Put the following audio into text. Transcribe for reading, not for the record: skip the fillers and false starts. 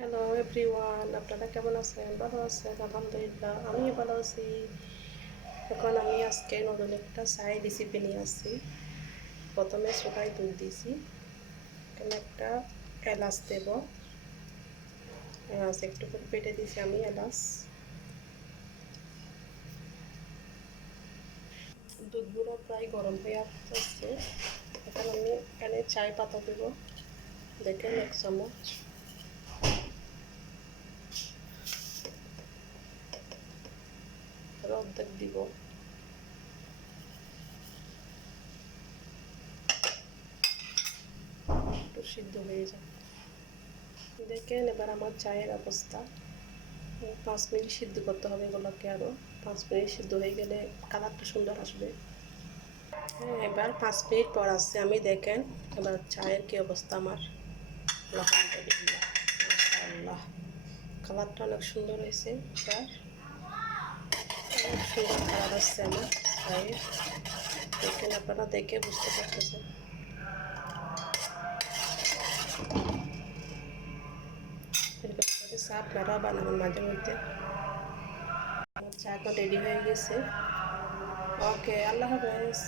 Hello everyone, আপনারা কেমন আছেন? ভালো আছেন? আলহামদুলিল্লাহ, আমিও ভালো আছি। এখন আমি আজকে নতুন একটা চাই রেসিপি নিয়ে আসছি। প্রথমে চুলায় দুধ দিয়েছি, এখানে একটা এলাচ দেব। এলাচ একটু করে পেটে দিয়েছি আমি এলাচ। দুধগুলো প্রায় গরম হয়ে আসছে। এখন আমি এখানে চায় পাতা দেব, দেখেন 1 চামচ। অর্ধেক দিব। একটু সিদ্ধ হয়ে যায়। দেখেন এবার আমার চায়ের অবস্থা। 5 মিনিট সিদ্ধ করতে হবে এগুলোকে, আরও 5 মিনিট সিদ্ধ হয়ে গেলে কালারটা সুন্দর আসবে। হ্যাঁ, এবার 5 মিনিট পর আসছে আমি, দেখেন এবার চায়ের কি অবস্থা আমার। আলহামদুলিল্লাহ, মাশাআল্লাহ, কালারটা অনেক সুন্দর হয়েছে। এবার অনেক সুন্দর কালার আসছে আমার চায়ের, দেখেন আপনারা দেখে বুঝতে পারতেছেন। এরকম করে চা আপনারাও বানাবেন মাঝে মধ্যে। আমার চাটা রেডি হয়ে গেছে। ওকে, আল্লাহ হাফেজ।